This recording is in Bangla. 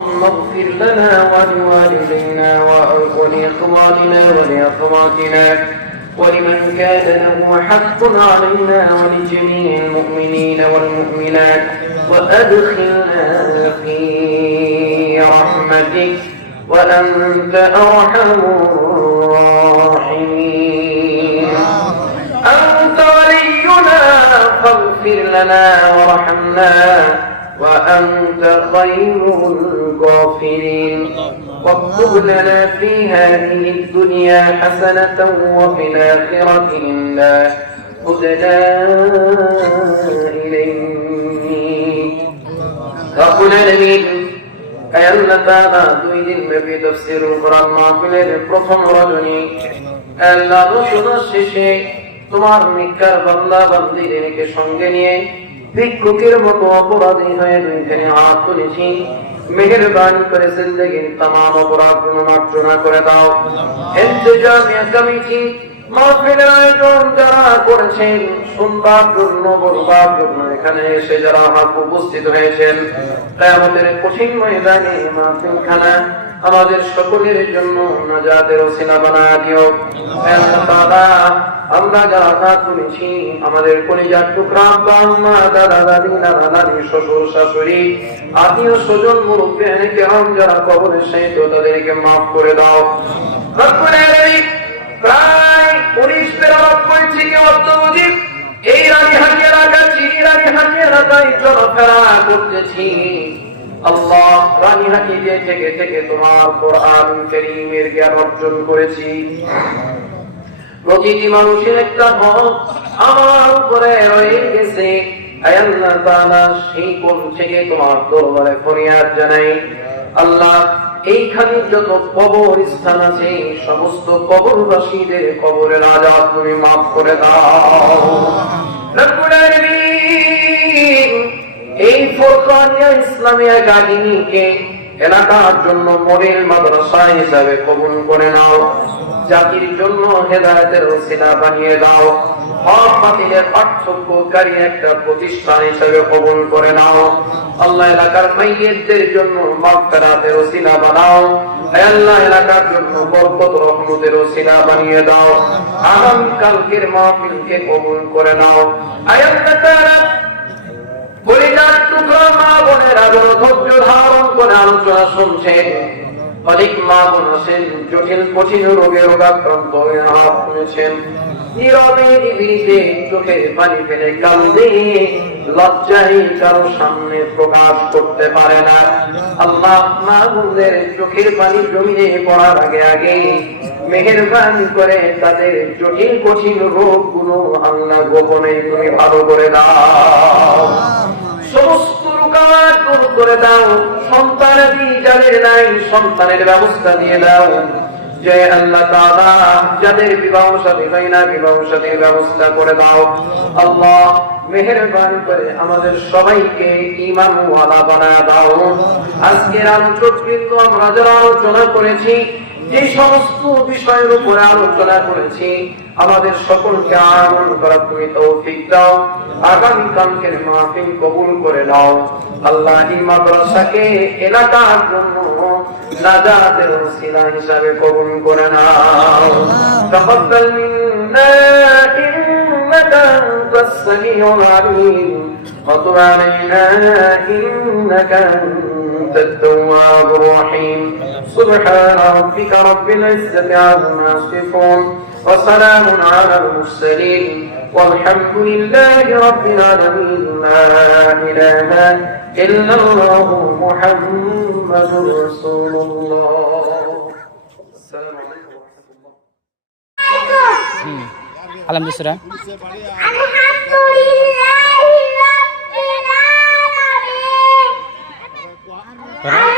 اغفر لنا ولوالدينا ولإخواننا ولأخواتنا ولمن كان له حق علينا ولجميع المؤمنين والمؤمنات وأدخلنا في رحمتك وأنت أرحم الراحمين. أنت ولينا فاغفر لنا وارحمنا وأنت خير الغافرين. واكتب لنا في هذه الدنيا حسنة وفي الآخرة إنا هدنا إليك. رب العالمين আল্লাহ তাআলা 2 দিন ব্যাপী তাফসীরুল কোরআন মাহফিলের প্রথম রজনী আল্লাহ রসুলের শেষে তোমার নিকর বান্দা বান্দীদেরকে সঙ্গে নিয়ে ভিক্ষুকের মতো অপরাধী হয়ে 2 দিনে হাত তুলেছি। মেহেরবানি করে জিন্দেগির तमाम অপরাধগুলো মার্জনা করে দাও। ইন্তেজামিয়া কমিটি মাহফিলের আয়োজন যারা করেছেন শুনবার জন্য বলবার জন্য এখানে এসে যারা উপস্থিত হয়েছেন, কিয়ামতের কঠিন ময়দানে মাহফিলখানা আমাদের সকলের জন্য নাজাতের ওসিলা বানায়া দিও। আল্লাহ তাআলা আমরা যারা হাত তুলেছি আমাদের কলিজার টুকরা আম্মা দাদা দাদি নানা নানি শ্বশুর শাশুড়ি আত্মীয় স্বজন মুরব্বী কেরাম যারা কবরে শহীদ তাদেরকে মাফ করে দাও। রব্বুল আলামিন প্রায় 19-93 থেকে অদ্যাবধি এই রানীহাটি এলাকা চিনি রানীহাটি এলাকায় চলাফেরা করতেছি। আল্লাহ রানীহাটি থেকে থেকে তোমার কোরআন কারীমের জ্ঞান অর্জন করেছি। প্রতিটি মানুষের একটা হক আমার উপরে রয়ে গেছে। আয় আল্লাহ তাআলা সেই কোন থেকে তোমার দরবারে ফরিয়াদ জানাই। আল্লাহ এইখানে যত কবর স্থান আছে সমস্ত কবরবাসীদের কবরের আযাব তুমি মাফ করে দাও। রব্বুল আলামিন এই ফুরকানিয়া ইসলামিয়া একাডেমিকে এলাকার জন্য মডেল মাদ্রাসা হিসাবে কবুল করে নাও। জাতির জন্য হেদায়েতের ওসিলা বানিয়ে দাও। হক বাতিলের পার্থক্যকারী একটা প্রতিষ্ঠান হিসেবে কবুল করে নাও। আল্লাহ এলাকার মাইয়িতদের জন্য মাগফিরাতের ওসিলা বানাও। হে আল্লাহ এলাকার জন্য বরকত রহমতের ওসিলা বানিয়ে দাও। আগামী কালকের মাহফিলকে কবুল করে নাও। হে আল্লাহ তাআলা কলিজার টুকরা মা বোনেরা ধৈর্য ধারণ করে আলোচনা শুনছেন। অনেক মা বোন আছেন জটিল কঠিন রোগে রোগাক্রান্ত হয়ে হাত তুলেছেন। নীরবে নিভৃতে চোখের পানি ফেলে কাঁদে, লজ্জায় কারো সামনে প্রকাশ করতে পারে না। আল্লাহ মা বোনদের চোখের পানি জমিনে পড়ার আগে আগে মেহেরবানি করে তাদের জটিল কঠিন রোগগুলো আল্লাহ গোপনে তুমি ভালো করে দাও। সমস্ত রোগ দূর করে দাও। সন্তানাদি যাদের নাই সন্তানের ব্যবস্থা দিয়ে দাও। যে আল্লাহ তাআলা যাদের বিবাহ শাদী হয় না বিবাহ শাদীর ব্যবস্থা করে দাও। আল্লাহ মেহেরবানি করে আমাদের সবাইকে ঈমান ওয়ালা বানায় দাও। আজকের আলোচনাবৃন্দ আমরা যারা আলোচনা করেছি যে সমস্ত বিষয়ের উপরে আলোচনা করেছি আমাদের সকলকে আমল করার তুমি তৌফিক দাও। আগামী কালকের মাহফিল কবুল করে নাও। আল্লাহ এই মাদ্রাসাকে এলাকার জন্য নাজাতের ওসিলা হিসাবে কবুল করে নাও। তাকাব্বাল মিন্না ইন্নাকা আনতাস সামিউল আলিম ওয়া তুব আলাইনা ইন্নাকা আনতাত তাওয়াবুর রহিম। سبحان ربك رب العزة عما يصفون وسلام على المرسلين والحمد لله رب العالمين. لا إله إلا الله محمد رسول الله. السلام عليكم ورحمة الله. الحمد لله رب العالمين.